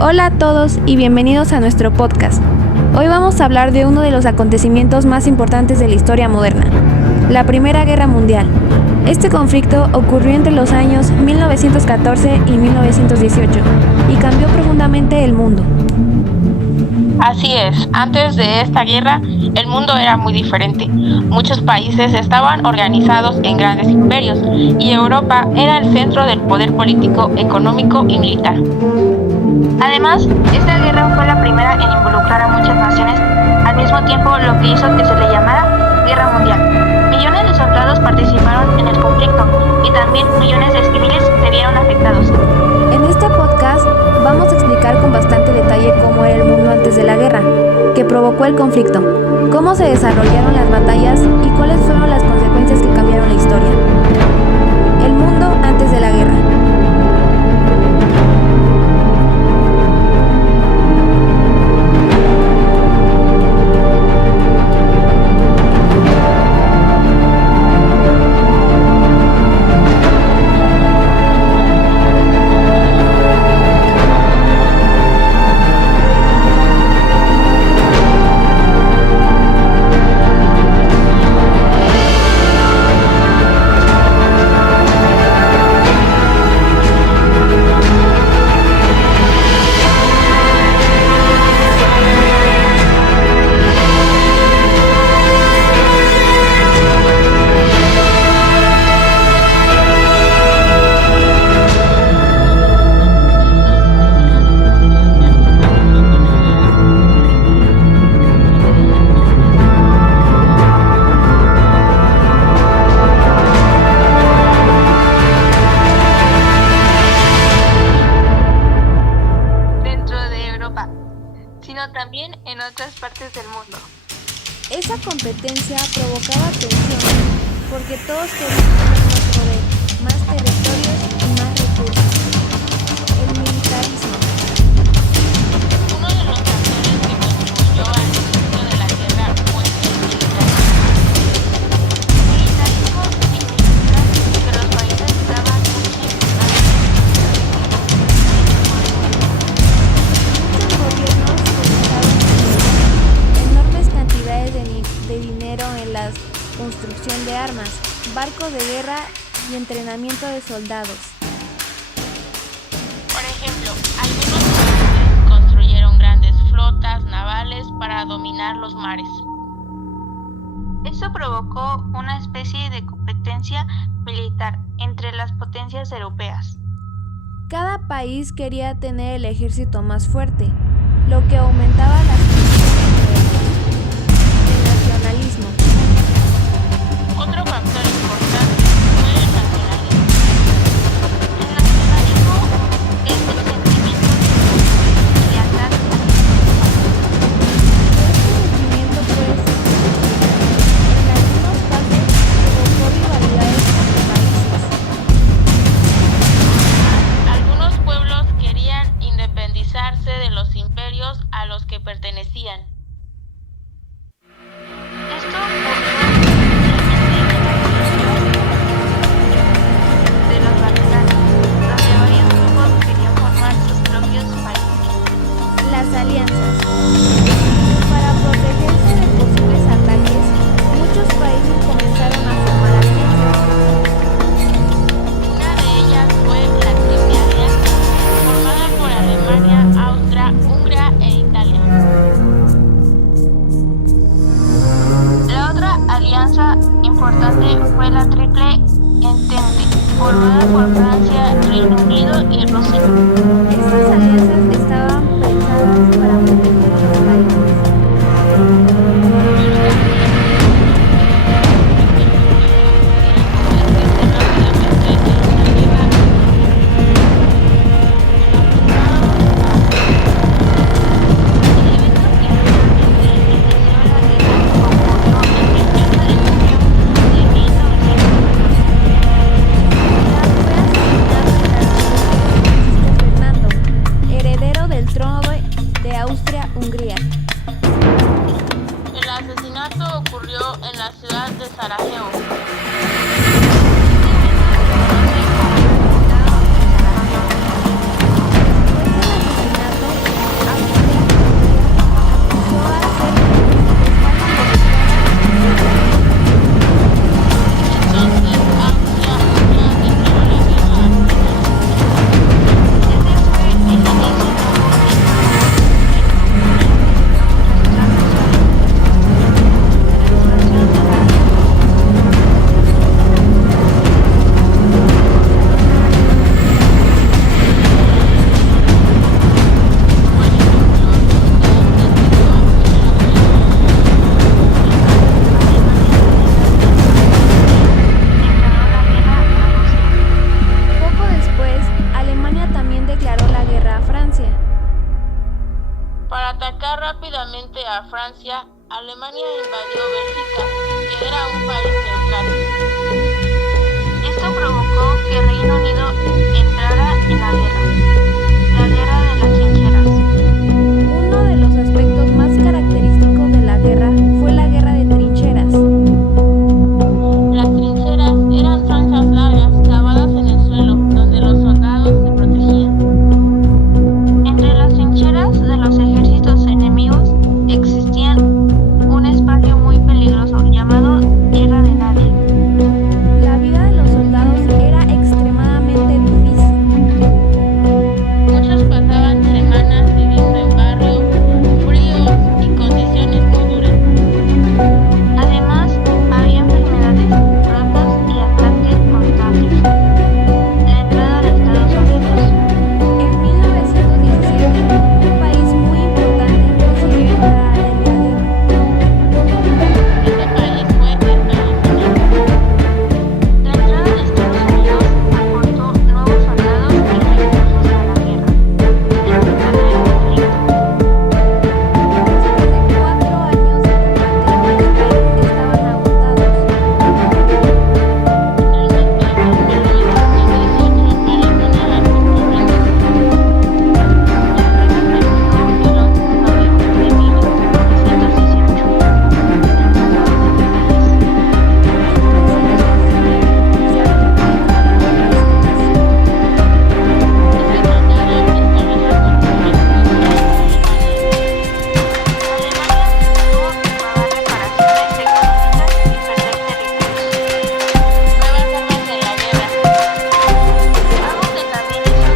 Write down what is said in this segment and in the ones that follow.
Hola a todos y bienvenidos a nuestro podcast. Hoy vamos a hablar de uno de los acontecimientos más importantes de la historia moderna, la Primera Guerra Mundial. Este conflicto ocurrió entre los años 1914 y 1918 y cambió profundamente el mundo. Así es, antes de esta guerra, el mundo era muy diferente. Muchos países estaban organizados en grandes imperios y Europa era el centro del poder político, económico y militar. Además, esta guerra fue la primera en involucrar a muchas naciones al mismo tiempo, lo que hizo que se le llamara Guerra Mundial. Millones de soldados participaron en el conflicto y también millones de civiles se vieron afectados. En este podcast vamos a explicar con bastante detalle cómo era el mundo antes de la guerra, que provocó el conflicto, cómo se desarrollaron las batallas y cuáles fueron las consecuencias que cambiaron la historia. El mundo antes de la guerra. Sino también en otras partes del mundo. Esa competencia provocaba tensión porque todos querían tener más poder, más territorios y más recursos. El militarismo. Uno de los factores que contribuyó al inicio de la guerra fue el militarismo. El militarismo significa que los países daban mucha importancia. Muchos gobiernos enormes cantidades de dinero en la construcción de armas, barcos de guerra y entrenamiento de soldados. Por ejemplo, algunos países construyeron grandes flotas navales para dominar los mares. Esto provocó una especie de competencia militar entre las potencias europeas. Cada país quería tener el ejército más fuerte, lo que aumentaba las el nacionalismo. Otro factor importante fue el nacionalismo. El nacionalismo es el sentimiento de lealtad a ti. Este sentimiento, pues, en algunos casos provocó rivalidades entre países. Algunos pueblos querían independizarse de los imperios a los que pertenecían. Esto ocurrió de los Balcanes, donde varios grupos querían formar sus propios países. Las alianzas. Para protegerse de posibles ataques, muchos países comenzaron a formar alianzas. Una de ellas fue la Triple Alianza, formada por Alemania, Austria, Hungría e Italia. La otra alianza importante fue la Triple Entente, formada por Francia, Reino Unido y Rusia. Estas alianzas estaban pensadas para proteger a los países. Fernando atacar rápidamente a Francia, Alemania invadió Bélgica, que era un país neutral. Esto provocó que Reino Unido entrara en la guerra de las trincheras. Uno de los aspectos más característicos de la guerra fue la guerra de trincheras. Las trincheras eran zanjas largas cavadas en el suelo, donde los soldados se protegían. Entre las trincheras de los ejércitos enemigos existían un espacio muy peligroso llamado Tierra de Nadie. La vida de los soldados era extremadamente difícil. Muchos pasaban semanas viviendo en barrios fríos y condiciones muy duras. Además, había enfermedades, brotes y ataques constantes. La entrada de Estados Unidos. En 1917, un país muy importante decidió entrar en la guerra. Ese país fue Estados Unidos. La entrada de Estados Unidos aportó nuevos soldados y recursos a la guerra. Después de 4 años de combate, los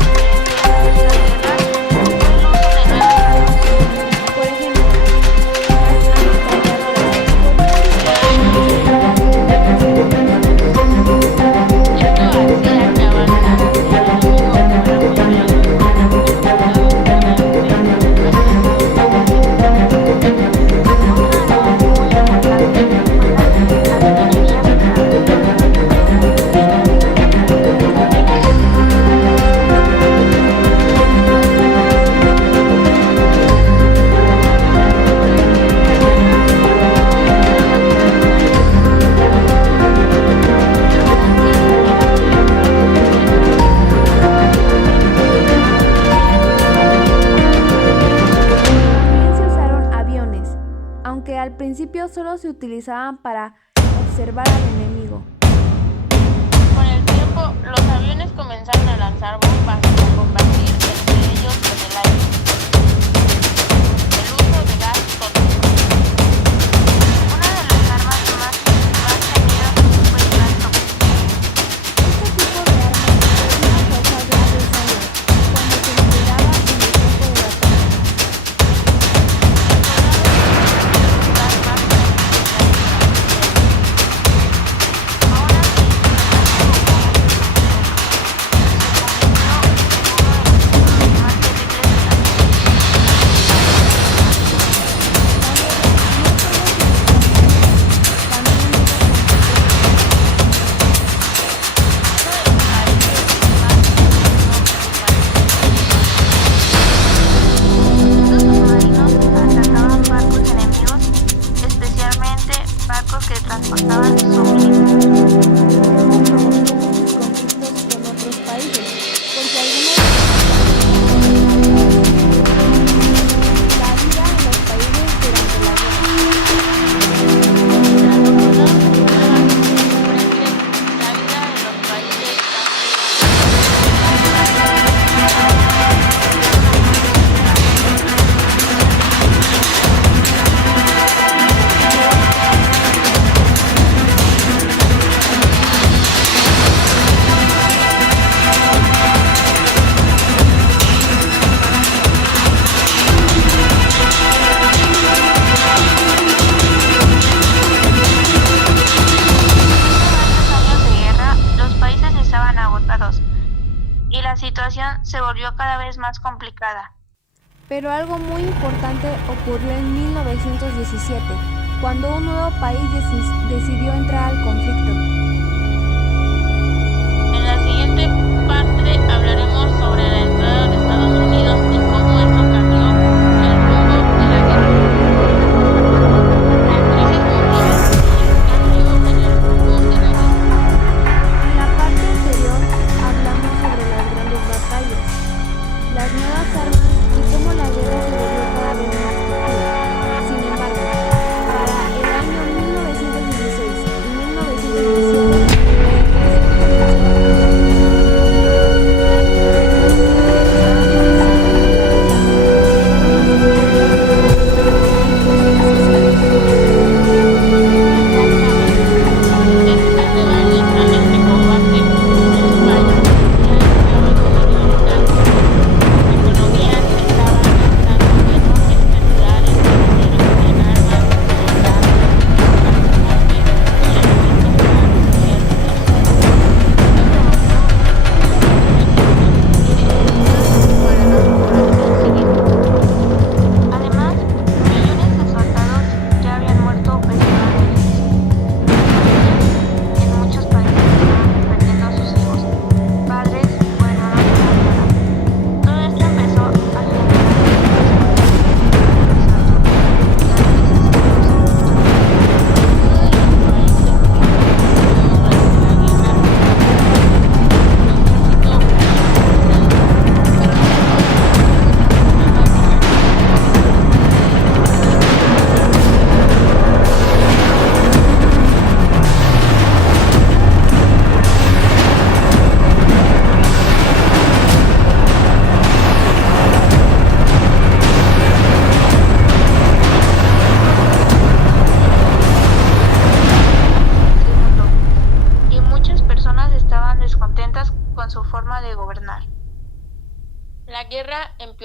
países estaban agotados. Por ejemplo, también se usaron aviones, aunque al principio solo se utilizaban para observar al enemigo. Con el tiempo, los aviones comenzaron a lanzar bombas para combatir entre ellos en el aire. El uso de gas tóxico. Una de las armas más temidas fue el gas tóxico. Este tipo de armas podía causar graves daños cuando se liberaba en el campo de batalla. Estos submarinos atacaban barcos enemigos, especialmente barcos que transportaban suministros. Esto provocó muchos conflictos con otros países, porque algunos la vida en los países durante la guerra. Mientras los soldados estaban frente, la vida de los países años de guerra, los países estaban agotados y la situación se volvió cada vez más complicada. Pero algo muy importante ocurrió en 1917, cuando un nuevo país decidió entrar al conflicto. En la siguiente parte hablaremos sobre la entrada de Estados Unidos y cómo esto cambió el rumbo de la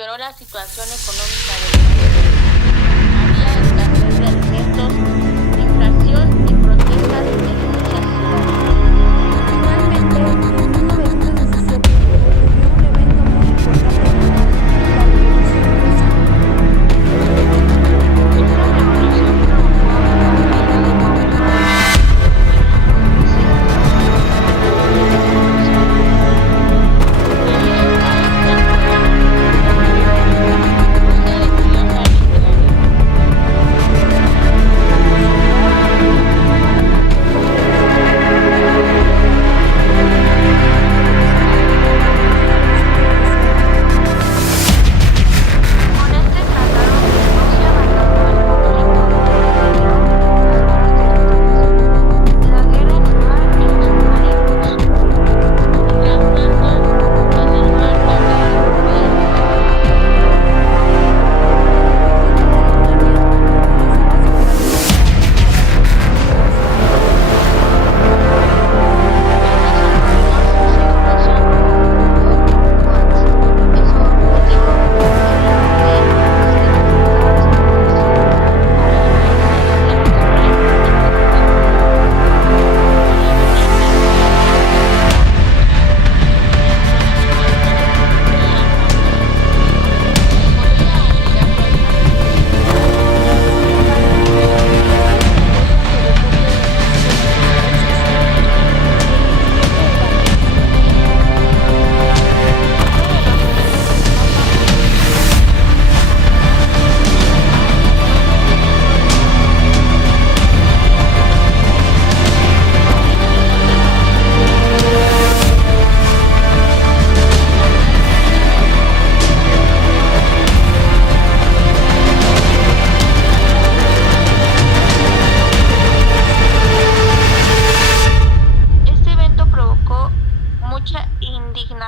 empeoró la situación económica del país. Había escasez de alimentos, inflación y protestas en muchas ciudades. Finalmente, en 1917 ocurrió un evento muy importante en la Revolución Rusa. Esta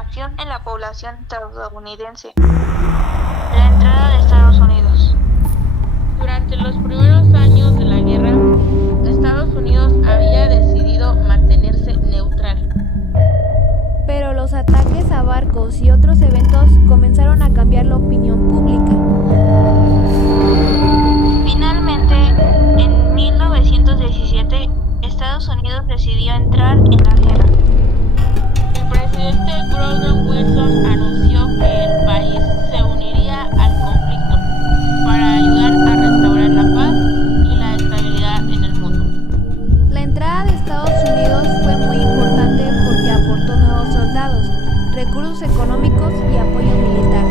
revolución en la población estadounidense. La entrada de Estados Unidos. Durante los primeros años de la guerra, Estados Unidos había decidido mantenerse neutral. Pero los ataques a barcos y otros eventos comenzaron a cambiar la opinión pública. Finalmente, en 1917, Estados Unidos decidió entrar en la guerra. El presidente Woodrow Wilson anunció que el país se uniría al conflicto para ayudar a restaurar la paz y la estabilidad en el mundo. La entrada de Estados Unidos fue muy importante porque aportó nuevos soldados, recursos económicos y apoyo militar.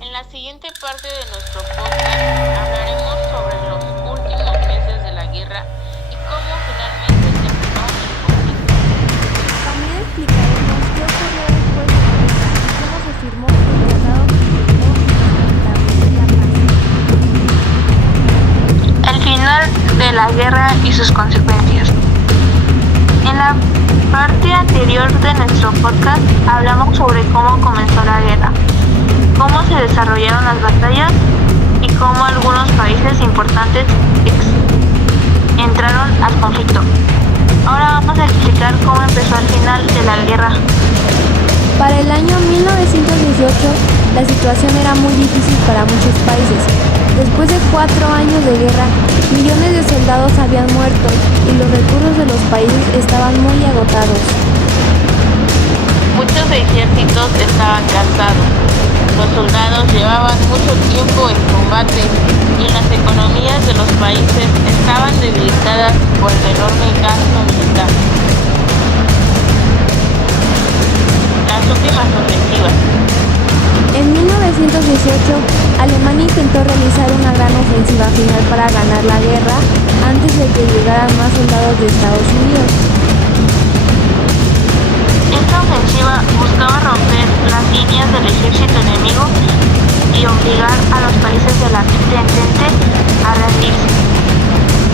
En la siguiente parte de nuestro podcast hablaremos sobre los últimos meses de la guerra y cómo finalmente terminó el conflicto. También explicaremos qué ocurrió después de la guerra y cómo se firmó el tratado que estableció la paz. El final de la guerra y sus consecuencias. En la parte anterior de nuestro podcast hablamos sobre cómo comenzó la guerra, cómo se desarrollaron las batallas y cómo algunos países importantes entraron al conflicto. Ahora vamos a explicar cómo empezó al final de la guerra. Para el año 1918, la situación era muy difícil para muchos países. Después de 4 años de guerra, millones de soldados habían muerto y los recursos de los países estaban muy agotados. Muchos ejércitos estaban cansados. Los soldados llevaban mucho tiempo en combate y las economías de los países estaban debilitadas por el enorme gasto militar. Las últimas ofensivas. En 1918, Alemania intentó realizar una gran ofensiva final para ganar la guerra antes de que llegaran más soldados de Estados Unidos. Esta ofensiva buscaba romper las líneas del ejército enemigo y obligar a los países de la Entente a rendirse.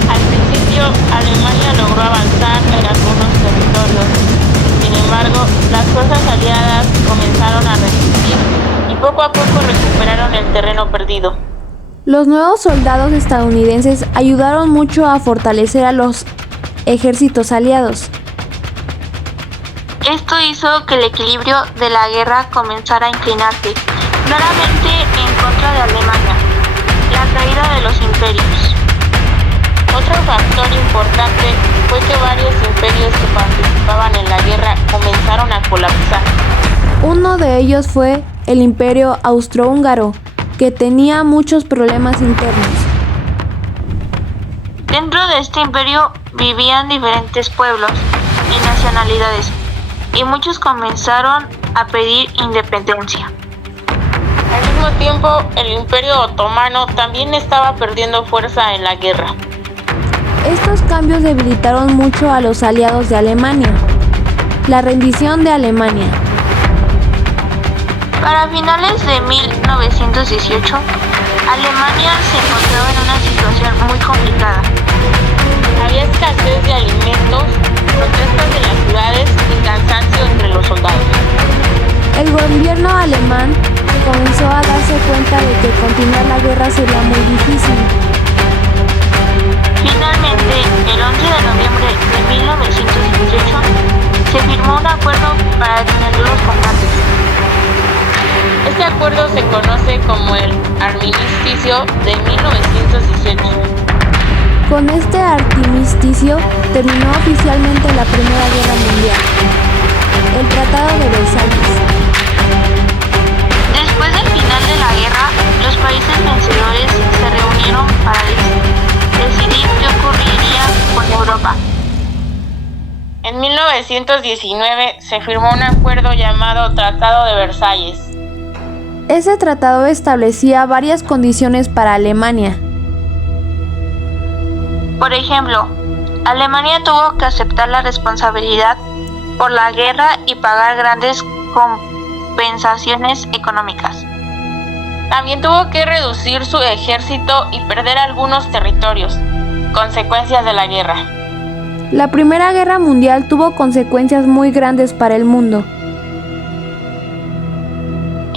Al principio, Alemania logró avanzar en algunos territorios. Sin embargo, las fuerzas aliadas comenzaron a resistir y poco a poco recuperaron el terreno perdido. Los nuevos soldados estadounidenses ayudaron mucho a fortalecer a los ejércitos aliados. Esto hizo que el equilibrio de la guerra comenzara a inclinarse, claramente en contra de Alemania, la caída de los imperios. Otro factor importante fue que varios imperios que participaban en la guerra comenzaron a colapsar. Uno de ellos fue el Imperio Austrohúngaro, que tenía muchos problemas internos. Dentro de este imperio vivían diferentes pueblos y nacionalidades, y muchos comenzaron a pedir independencia. Al mismo tiempo, el Imperio Otomano también estaba perdiendo fuerza en la guerra. Estos cambios debilitaron mucho a los aliados de Alemania. La rendición de Alemania. Para finales de 1918, Alemania se encontraba en una situación muy complicada. Había escasez de alimentos, protestas en las ciudades y cansancio entre los soldados. El gobierno alemán comenzó a darse cuenta de que continuar la guerra sería muy difícil. Finalmente, el 11 de noviembre de 1918, se firmó un acuerdo para detener los combates. Este acuerdo se conoce como el Armisticio de 1918. Con este armisticio terminó oficialmente la Primera Guerra Mundial, el Tratado de Versalles. Después del final de la guerra, los países vencedores se reunieron para decidir qué ocurriría con Europa. En 1919 se firmó un acuerdo llamado Tratado de Versalles. Ese tratado establecía varias condiciones para Alemania. Por ejemplo, Alemania tuvo que aceptar la responsabilidad por la guerra y pagar grandes compensaciones económicas. También tuvo que reducir su ejército y perder algunos territorios, consecuencias de la guerra. La Primera Guerra Mundial tuvo consecuencias muy grandes para el mundo.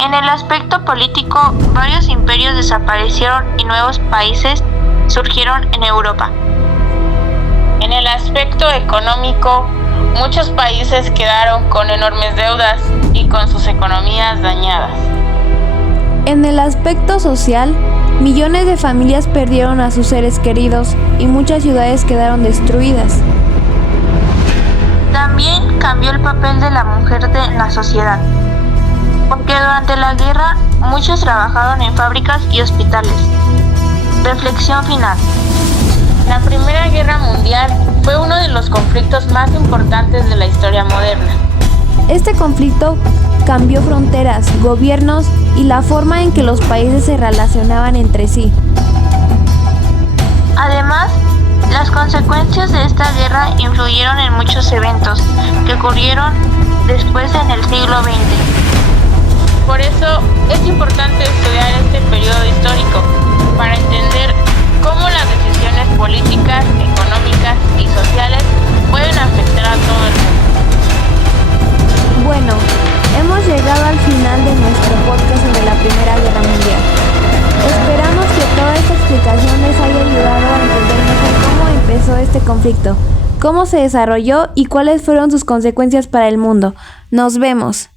En el aspecto político, varios imperios desaparecieron y nuevos países surgieron en Europa. En el aspecto económico, muchos países quedaron con enormes deudas y con sus economías dañadas. En el aspecto social, millones de familias perdieron a sus seres queridos y muchas ciudades quedaron destruidas. También cambió el papel de la mujer en la sociedad, porque durante la guerra muchos trabajaron en fábricas y hospitales. Reflexión final. La Primera Guerra Mundial fue uno de los conflictos más importantes de la historia moderna. Este conflicto cambió fronteras, gobiernos y la forma en que los países se relacionaban entre sí. Además, las consecuencias de esta guerra influyeron en muchos eventos que ocurrieron después en el siglo XX. Por eso es importante estudiar este periodo histórico para entender cómo las decisiones políticas, económicas y sociales pueden afectar a todo el mundo. Bueno, hemos llegado al final de nuestro podcast sobre la Primera Guerra Mundial. Esperamos que toda esta explicación les haya ayudado a entender mejor cómo empezó este conflicto, cómo se desarrolló y cuáles fueron sus consecuencias para el mundo. Nos vemos.